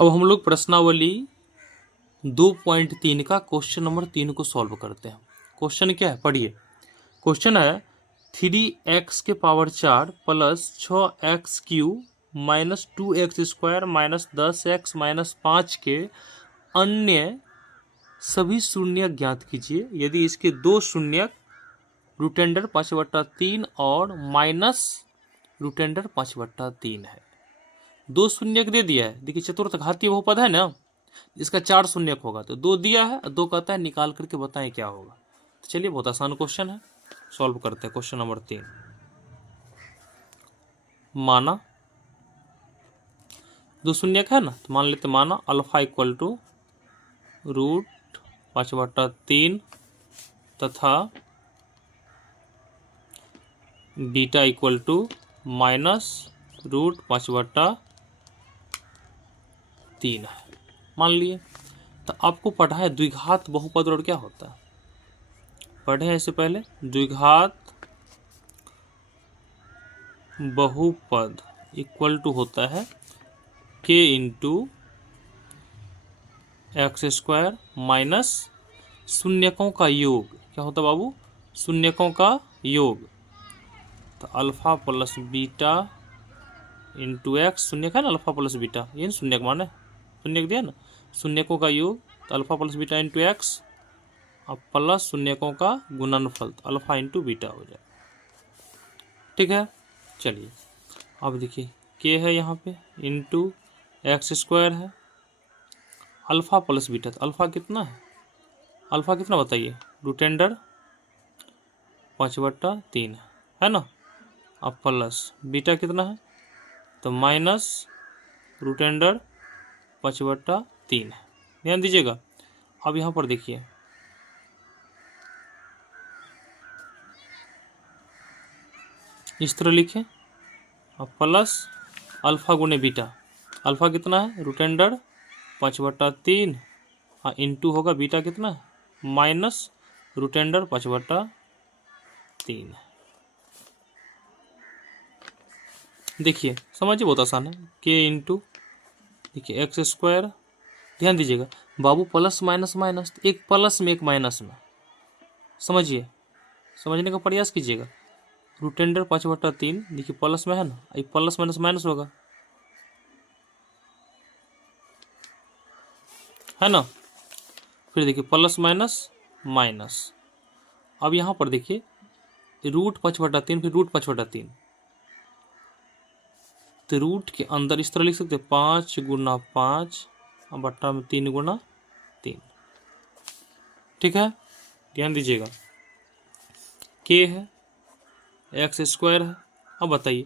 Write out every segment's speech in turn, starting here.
अब हम लोग प्रश्नावली 2.3 का क्वेश्चन नंबर 3 को सॉल्व करते हैं। क्वेश्चन क्या है, पढ़िए। क्वेश्चन है 3x के power 4 plus 6x³ minus 2x² minus 10x minus 5 के अन्य सभी शून्य ज्ञात कीजिए यदि इसके दो शून्य रूटेंडर 5/3 और माइनस रूटेंडर 5/3 है। दो शून्यक दे दिया है, देखिए चतुर्थ घातीय बहुपद है ना, इसका 4 शून्यक होगा तो 2 दिया है, 2 कहता है निकाल करके बताएं क्या होगा। तो चलिए बहुत आसान क्वेश्चन है, सॉल्व करते हैं। क्वेश्चन नंबर 3, माना दो शून्यक है ना, तो मान लेते माना अल्फा इक्वल टू √5/3 तथा बीटा इक्वल टू माइनस √5/3 है, मान लिए। तो आपको पढ़ा है द्विघात बहुपद और क्या होता है, पढ़े हैं इससे पहले। द्विघात बहुपद इक्वल टू होता है k इंटू x² माइनस शून्यकों का योग। क्या होता है बाबू, शून्यकों का योग। तो alpha plus beta into X, शून्यक है ना, अल्फा प्लस बीटा, ये शून्यक माने, शून्यक दिया ना, शून्यकों का योग तो alpha plus beta into x, अब प्लस शून्यकों का गुणनफल तो अल्फा इंटू बीटा हो जाए। ठीक है, चलिए अब देखिए के है यहाँ पे इंटू x² है, अल्फा प्लस बीटा, तो अल्फा कितना है, अल्फा कितना बताइए, रूटेंडर 5/3 है ना, अब प्लस बीटा कितना है, तो माइनस रूटेंडर 5/3 है। ध्यान दीजिएगा। अब यहाँ पर देखिए इस तरह लिखें, अब प्लस अल्फा गुने बीटा, अल्फा कितना है रूटेंडर 5/3 इंटू होगा बीटा कितना है माइनस रूटेंडर 5/3। देखिए समझिए बहुत आसान है, के इंटू देखिए x², ध्यान दीजिएगा बाबू, प्लस माइनस माइनस, एक प्लस में एक माइनस में, समझिए, समझने का प्रयास कीजिएगा। रूटेंडर 5/3 देखिए प्लस में है ना, ये प्लस माइनस माइनस होगा, है ना, फिर देखिए प्लस माइनस माइनस। अब यहाँ पर देखिए √5/3 फिर √5/3, तो रूट के अंदर इस तरह लिख सकते हैं 5 × 5 और बट्टा में 3 × 3। ठीक है, ध्यान दीजिएगा, के है x² है। अब बताइए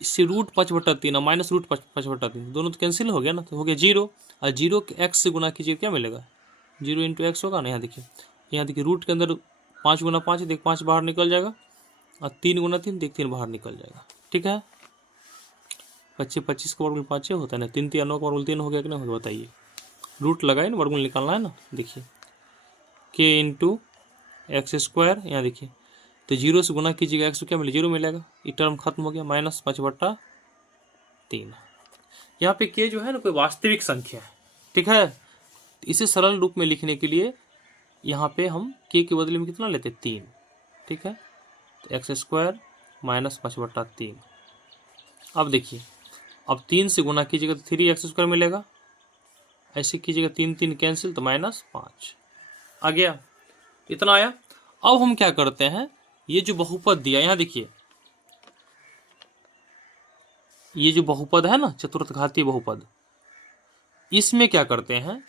इससे √5/3 और माइनस √5/3 दोनों तो कैंसिल हो गया ना, तो हो गया 0, और 0 के x से गुना कीजिए क्या मिलेगा, 0 × x होगा ना। यहाँ देखिए रूट के अंदर 5 × 5 देख 5 बाहर निकल जाएगा, और 3 × 3 देख 3 बाहर निकल जाएगा। ठीक है, 25 का वर्गमूल 5 होता है ना, 3 × 9 का वर्गमूल 3 हो गया कि नहीं होगा, बताइए। रूट लगाए ना, वर्गमूल निकालना है ना। देखिए के इंटू x², यहाँ देखिए तो 0 से गुना कीजिएगा x को क्या मिलेगा, 0 मिलेगा, ये टर्म खत्म हो गया, माइनस 5/3। यहाँ पे के जो है ना कोई वास्तविक संख्या है। ठीक है, तो इसे सरल रूप में लिखने के लिए यहाँ पे हम के बदले में कितना लेते हैं, 3। ठीक है, तो x² माइनस 5/3। अब देखिए अब 3 से गुना कीजिएगा तो 3x² मिलेगा, ऐसे कीजिएगा 3 3 कैंसिल तो -5 आ गया, इतना आया। अब हम क्या करते हैं, ये जो बहुपद दिया यहाँ देखिए, ये जो बहुपद है ना चतुर्थ घातीय बहुपद, इसमें क्या करते हैं,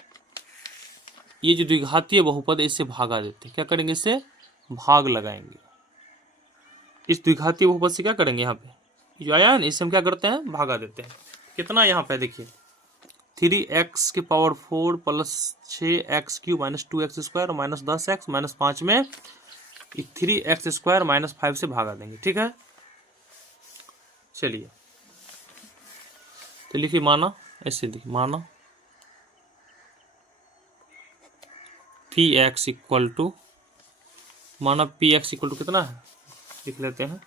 ये जो द्विघातीय बहुपद है इससे भागा देते हैं। क्या करेंगे, इससे भाग लगाएंगे। इस द्विघातीय बहुपद से क्या करेंगे, यहाँ पे जो आया है ना इससे हम क्या करते हैं, भागा देते हैं। कितना यहाँ पे देखिए 3x⁴ plus 6x³ minus 2x² minus 10x minus 5 में 3x² माइनस 5 से भागा देंगे। ठीक है, चलिए तो लिखिए माना, ऐसे लिखिए माना px इक्वल टू, माना px इक्वल टू कितना है, लिख लेते हैं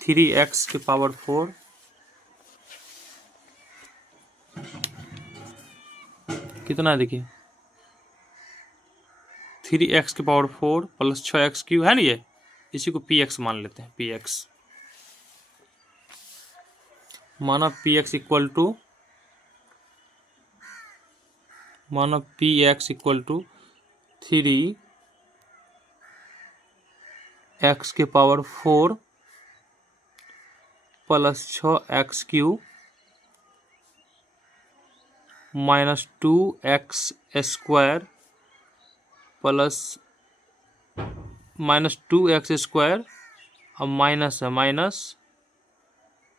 3x⁴ कितना है देखिए 3x की पावर 4 प्लस 6x³ है ना, ये इसी को px मान लेते हैं। px माना px इक्वल टू 3x की power 4 plus 6x³ minus 2x² plus -2x² अब माइनस है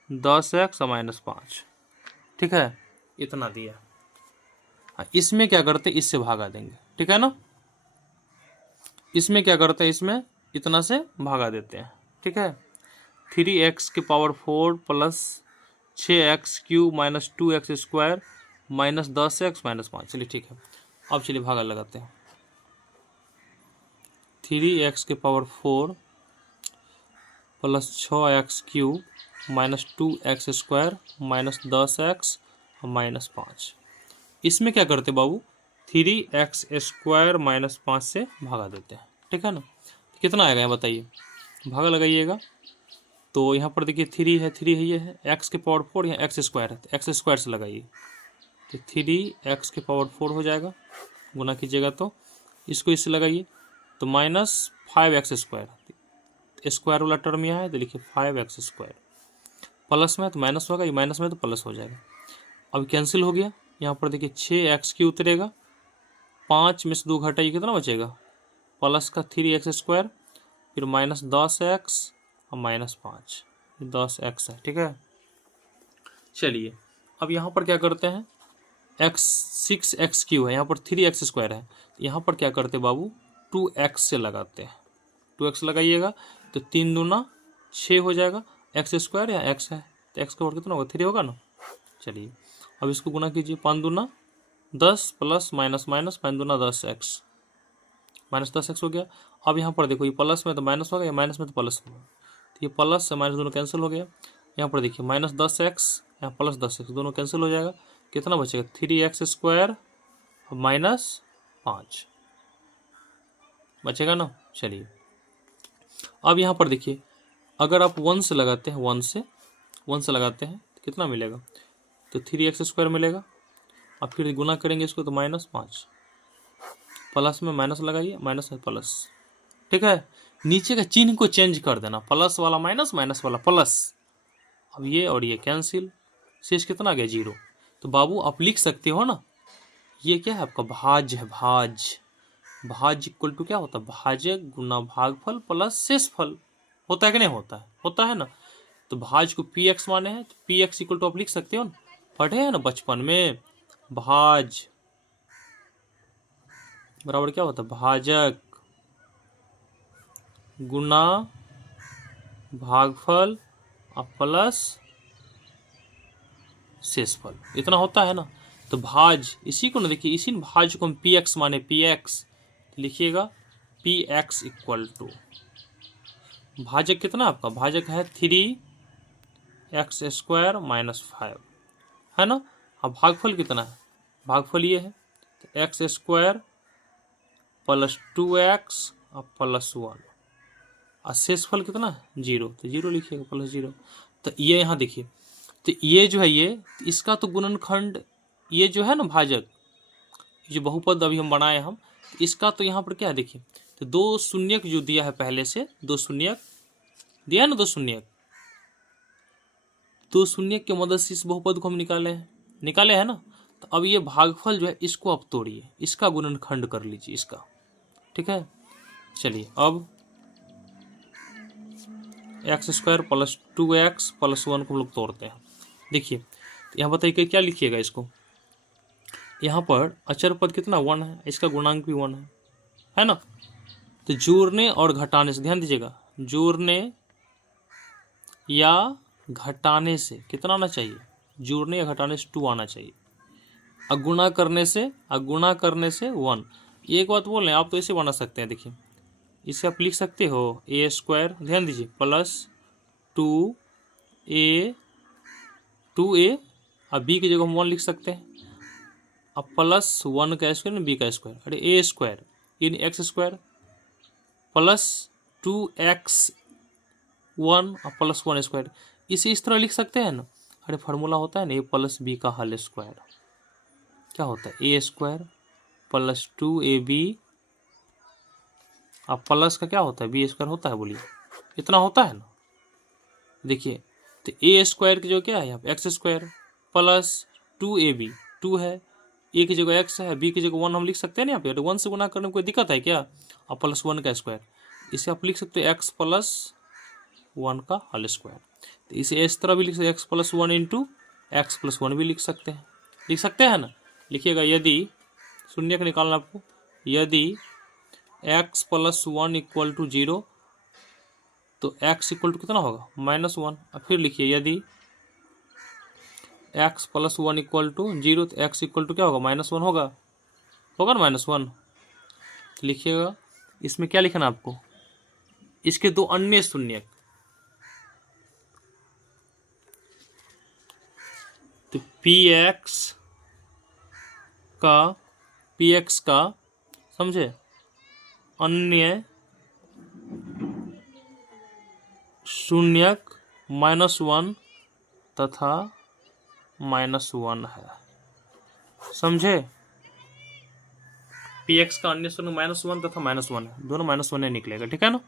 -10x और -5, ठीक है, इतना दिया। इसमें क्या करते, इससे भागा देंगे, ठीक है ना। इसमें क्या करते हैं, इसमें इतना से भागा देते हैं, ठीक है। 3x की power 4 plus 6x³ minus 2x² minus 10x -5, चलिए ठीक है। अब चलिए भागा लगाते हैं। 3x की power 4 plus 6x³ minus 2x² minus 10x और -5। इसमें क्या करते बाबू, 3x² माइनस 5 से भागा देते हैं, ठीक है ना। कितना आएगा यहाँ बताइए, भागा लगाइएगा। तो यहाँ पर देखिए 3 है, 3 है, ये है x की पावर 4, यहाँ x² है, तो x² से लगाइए, तो 3x की पावर 4 हो जाएगा, गुना कीजिएगा तो इसको इससे लगाइए तो माइनस 5x², स्क्वायर वाला टर्म यहाँ है तो लिखिए 5x² प्लस में तो माइनस होगा, ये माइनस में तो प्लस हो जाएगा। अब कैंसिल हो गया, यहाँ पर देखिए 6x³ उतरेगा, 5 में से 2 घटाइए, कितना बचेगा प्लस का 3x², फिर माइनस 10x और -5, 10x है, ठीक है। चलिए अब यहाँ पर क्या करते हैं, 6x³ है, यहाँ पर 3x² है, यहाँ पर क्या करते बाबू 2x से लगाते हैं, 2x लगाइएगा तो 3 दूना 6 हो जाएगा, x² या x है तो x का और कितना होगा 3 होगा ना। चलिए अब इसको गुना कीजिए, 5 दूना 10 प्लस माइनस माइनस 5 दूना 10x माइनस 10x हो गया। अब यहाँ पर देखो ये प्लस में तो माइनस होगा, या माइनस में तो प्लस होगा, तो ये प्लस से माइनस दोनों कैंसिल हो गया। यहाँ पर देखिए माइनस 10x यहाँ प्लस 10x दोनों कैंसिल हो जाएगा, कितना बचेगा 3x² -5 बचेगा ना। चलिए अब यहाँ पर देखिए अगर आप 1 से लगाते हैं, 1 से लगाते हैं तो कितना मिलेगा, तो 3x² मिलेगा। अब फिर गुना करेंगे इसको तो -5, प्लस में माइनस लगाइए, माइनस में प्लस, ठीक है। नीचे का चिन्ह को चेंज कर देना, प्लस वाला माइनस, माइनस वाला प्लस। अब ये और ये कैंसिल, शेष कितना गया 0। तो बाबू आप लिख सकते हो ना, ये क्या है आपका भाज्य है, भाज्य इक्वल टू क्या होता है, भाजक गुना भागफल प्लस शेषफल, होता है कि नहीं होता है, होता है ना। तो भाज्य को px माने हैं, तो px इक्वल टू आप लिख सकते हो ना, पढ़े हैं ना बचपन में, भाज्य बराबर क्या होता है, भाजक गुना भागफल और प्लस शेषफल, इतना होता है ना। तो भाज इसी को ना देखिए, इसी भाज को हम px माने, px लिखिएगा, px इक्वल टू भाजक कितना आपका, भाजक है 3x² -5 है ना। अब भागफल कितना है, भागफल ये है तो x² प्लस 2x और प्लस 1 और शेषफल कितना है 0, तो 0 लिखिएगा प्लस 0। तो ये यहाँ देखिए, तो ये जो है ये इसका तो गुणनखंड, ये जो है ना भाजक, जो बहुपद अभी हम बनाए हम, इसका तो यहाँ पर क्या है देखिए, तो 2 शून्यक जो दिया है पहले से, 2 शून्यक दिया है ना, 2 शून्यक की मदद से इस बहुपद को हम निकाले हैं ना। तो अब ये भागफल जो है इसको आप तोड़िए, इसका गुणनखंड कर लीजिए इसका, ठीक है। चलिए अब x² प्लस 2x प्लस 1 को हम लोग तोड़ते हैं। देखिए यहाँ बताइए क्या लिखिएगा इसको, यहाँ पर अचर पद कितना 1 है, इसका गुणांक भी 1 है ना। तो जोड़ने और घटाने से, ध्यान दीजिएगा, जोड़ने या घटाने से कितना आना चाहिए, जोड़ने या घटाने से 2 आना चाहिए, और गुणा करने से 1। एक बात बोल रहे हैं आप, तो ऐसे बना सकते हैं, देखिए इसे आप लिख सकते हो a², ध्यान दीजिए, प्लस 2a अब बी की जगह हम 1 लिख सकते हैं। अब प्लस 1 का स्क्वायर बी का स्क्वायर, अरे ए स्क्वायर इन एक्स स्क्वायर प्लस 2x 1 और प्लस 1 स्क्वायर, इसे इस तरह लिख सकते हैं ना। अरे फार्मूला होता है ना ए प्लस बी का होल स्क्वायर, क्या होता है ए स्क्वायर प्लस 2ab अब प्लस का क्या होता है बी स्क्वायर होता है, बोलिए इतना होता है ना। देखिए तो ए स्क्वायर की जो क्या है यहाँ पे एक्स स्क्वायर प्लस 2ab 2 है, ए की जगह एक्स है, बी की जगह 1 हम लिख सकते हैं ना यहाँ पे, 1 से गुना करने में कोई दिक्कत है क्या। और प्लस 1 का स्क्वायर, इसे आप लिख सकते हो एक्स प्लस 1 का होल स्क्वायर। तो इसे इस तरह भी लिख सकते हैं x plus 1 into x plus 1 भी लिख सकते हैं ना। लिखिएगा यदि शून्यक निकालना आपको, यदि x प्लस 1 इक्वल टू 0 तो x इक्वल टू कितना होगा -1। अब फिर लिखिए यदि x प्लस 1 इक्वल टू 0 तो x इक्वल टू क्या होगा -1 होगा ना -1। तो लिखिएगा इसमें क्या लिखना आपको, इसके दो अन्य शून्यक, तो px का समझे अन्य शून्यक -1 तथा -1 है, समझे। px का अन्य शून्य -1 तथा -1 है, दोनों -1 निकलेगा, ठीक है ना।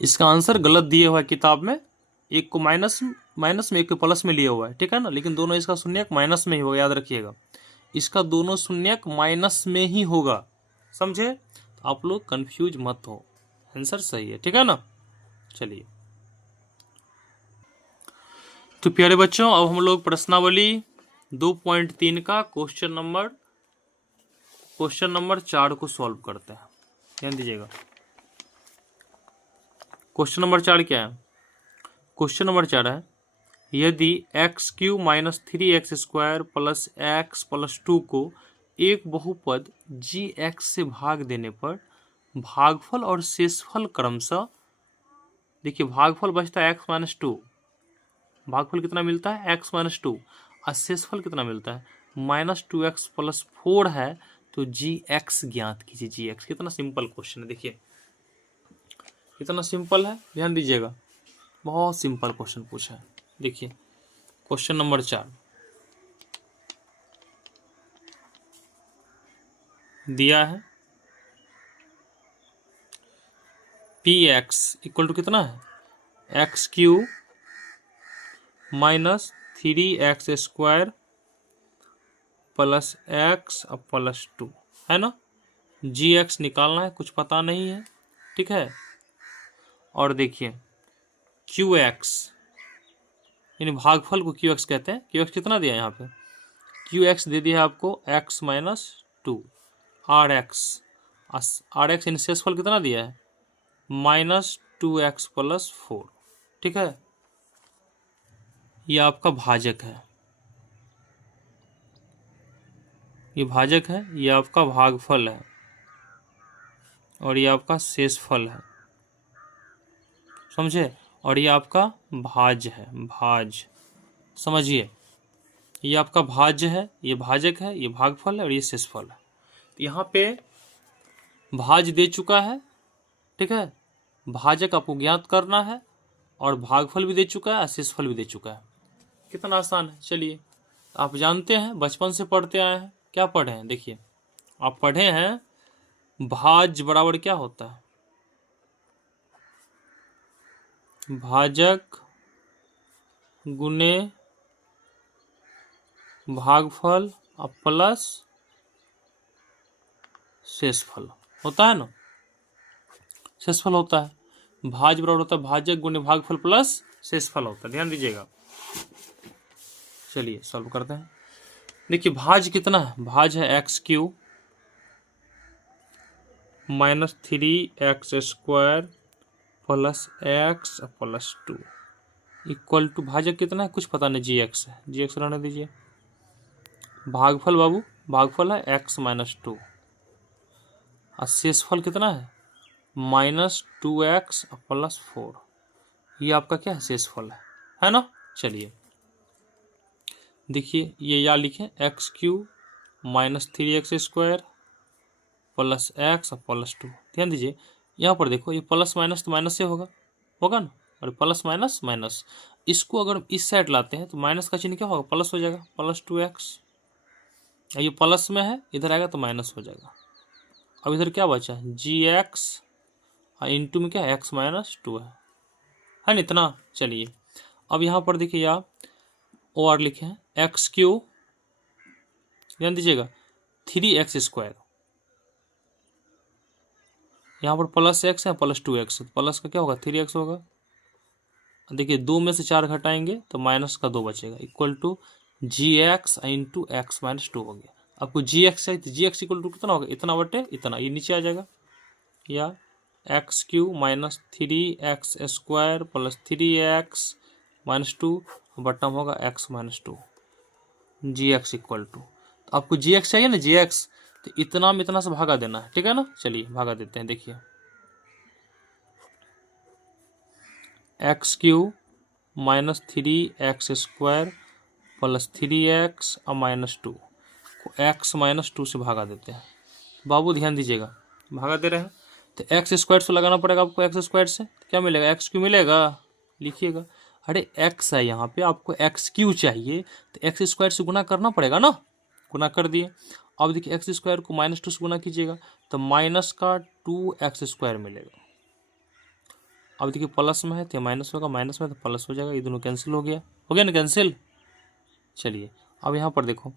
इसका आंसर गलत दिए हुआ है किताब में, एक को माइनस में एक को प्लस में लिया हुआ है, ठीक है ना, लेकिन दोनों इसका शून्यक माइनस में ही होगा, याद रखिएगा इसका दोनों शून्यक माइनस में ही होगा, समझे। तो आप लोग कंफ्यूज मत हो, आंसर सही है, ठीक है ना। चलिए तो प्यारे बच्चों अब हम लोग प्रश्नावली 2.3 का क्वेश्चन नंबर 4 को सॉल्व करते हैं, ध्यान दीजिएगा। क्वेश्चन नंबर 4 क्या है, क्वेश्चन नंबर 4 है यदि x³ minus 3x² plus x plus 2 को एक बहुपद gx से भाग देने पर भागफल और शेषफल क्रमशः, देखिए भागफल बचता है x माइनस 2, भागफल कितना मिलता है x माइनस 2 और शेषफल कितना मिलता है -2x प्लस 4 है, तो gx ज्ञात कीजिए। gx कितना सिंपल क्वेश्चन है, देखिए कितना सिंपल है, ध्यान दीजिएगा बहुत सिंपल क्वेश्चन पूछा है। देखिए क्वेश्चन नंबर 4 दिया है px इक्वल टू कितना है x³ minus 3x² plus x plus 2 है ना, gx निकालना है, कुछ पता नहीं है, ठीक है। और देखिए qx यानी भागफल को qx कहते हैं, qx कितना दिया है यहाँ पे, qx दे दिया है आपको x माइनस 2 rx यानी शेषफल कितना दिया है -2x प्लस 4, ठीक है। ये आपका भाजक है, ये भाजक है, ये आपका भागफल है और ये आपका शेषफल है, समझे। और ये आपका भाज्य है, भाज समझिए, ये आपका भाज्य है, ये भाजक है, ये भागफल है और ये शेषफल है। तो यहाँ पे भाज दे चुका है, ठीक है, भाजक आपको ज्ञात करना है और भागफल भी दे चुका है और शेषफल भी दे चुका है, कितना आसान है। चलिए आप जानते हैं बचपन से पढ़ते आए हैं, क्या पढ़े हैं, देखिए आप पढ़े हैं भाज बराबर क्या होता है, भाजक गुने भागफल और प्लस शेषफल होता है ना, शेषफल होता है, भाज बराबर होता है भाजक गुने भागफल प्लस शेषफल होता है, ध्यान दीजिएगा। चलिए सॉल्व करते हैं। देखिए भाज कितना है, भाज है x³ minus 3x² plus x plus 2 equal to, भाजक कितना है कुछ पता नहीं, gx है, gx रहने दीजिए। भागफल बाबू भागफल है x माइनस 2 और शेषफल कितना है -2x प्लस 4, ये आपका क्या है शेषफल है ना। चलिए देखिए ये या लिखें x cube minus 3x² plus x plus 2। ध्यान दीजिए यहाँ पर देखो, ये प्लस माइनस तो माइनस से होगा, होगा ना, और प्लस माइनस माइनस। इसको अगर इस साइड लाते हैं तो माइनस का चिन्ह क्या होगा, प्लस हो जाएगा, प्लस 2x। ये प्लस में है, इधर आएगा तो माइनस हो जाएगा। अब इधर क्या बचा, gx इंटू में क्या है, x माइनस 2 है ना इतना। चलिए अब यहाँ पर देखिए आप और लिखे हैं एक्स क्यू, ध्यान दीजिएगा 3x², यहाँ पर प्लस एक्स है प्लस 2x, प्लस का क्या होगा 3x होगा। देखिए 2 में से 4 घटाएंगे तो माइनस का 2 बचेगा, equal to gx into x minus 2 हो गया। आपको gx चाहिए तो gx इक्वल टू कितना होगा, इतना बटे इतना, ये नीचे आ जाएगा, या x cube minus 3x² plus 3x minus 2 bottom होगा x minus 2, gx equal to, तो आपको gx चाहिए ना, gx तो इतना में इतना से भागा देना है, ठीक है ना। चलिए भागा देते हैं, देखिए x cube minus 3x² plus 3x और माइनस 2 को x माइनस 2 से भागा देते हैं। बाबू ध्यान दीजिएगा, भागा दे रहे हैं तो x² से लगाना पड़ेगा आपको, x² से तो क्या मिलेगा, एक्स क्यू मिलेगा, लिखिएगा। अरे x है यहाँ पे, आपको एक्स क्यू चाहिए तो x² से गुना करना पड़ेगा ना, गुना कर दिए। अब देखिए x² को माइनस 2 से गुना कीजिएगा तो माइनस का 2x² मिलेगा। अब देखिए प्लस में है तो माइनस होगा, माइनस में तो प्लस हो जाएगा, ये दोनों कैंसिल हो गया ना कैंसिल। चलिए अब यहाँ पर देखो,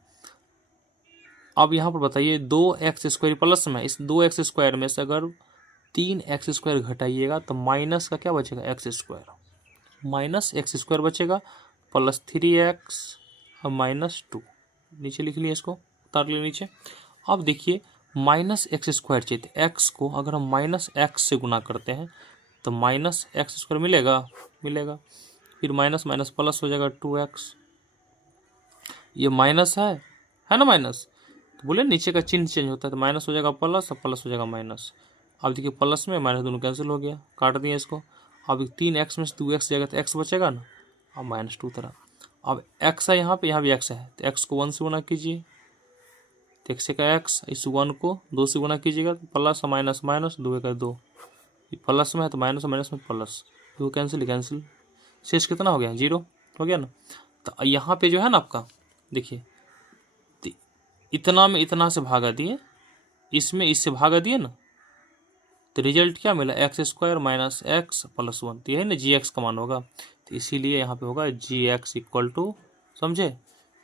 अब यहाँ पर बताइए 2x² प्लस में, इस 2x² में से अगर 3x² घटाइएगा तो माइनस का क्या बचेगा, x², माइनस x² बचेगा प्लस 3x और माइनस 2, नीचे लिख लिए, इसको उतार लिए नीचे। अब देखिए माइनस x² चाहिए तो x को अगर हम माइनस x से गुना करते हैं तो माइनस x² मिलेगा, फिर माइनस माइनस प्लस हो जाएगा 2x, ये माइनस है ना माइनस, तो बोले नीचे का चिन्ह चेंज होता है, तो माइनस हो जाएगा प्लस और प्लस हो जाएगा माइनस। अब देखिए प्लस में माइनस दोनों कैंसिल हो गया, काट दिए इसको। अब 3x में से 2x जाएगा तो x बचेगा ना, अब माइनस 2 तरह। अब x है यहाँ पे, यहाँ भी x है तो x को 1 से गुना कीजिए तो x का x, इस 1 को 2 से गुना कीजिएगा तो प्लस माइनस माइनस 2 का 2, प्लस में है तो माइनस माइनस में प्लस, 2 कैंसिल, शेष कितना हो गया, 0 हो गया ना। तो यहाँ पे जो है ना आपका देखिए, इतना में इतना से भागा दिए, इसमें इससे भागा दिए ना, तो रिजल्ट क्या मिला, x² माइनस एक्स प्लस 1, तो यही ना gx का मान होगा। तो इसीलिए यहाँ पे होगा gx इक्वल टू, समझे,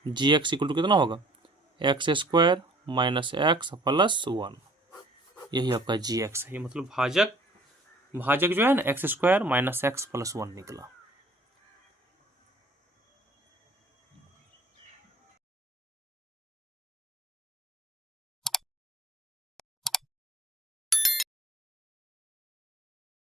gx इक्वल टू कितना होगा, x² माइनस एक्स प्लस 1, यही आपका gx है। ये मतलब भाजक जो है ना x² माइनस एक्स प्लस 1 निकला।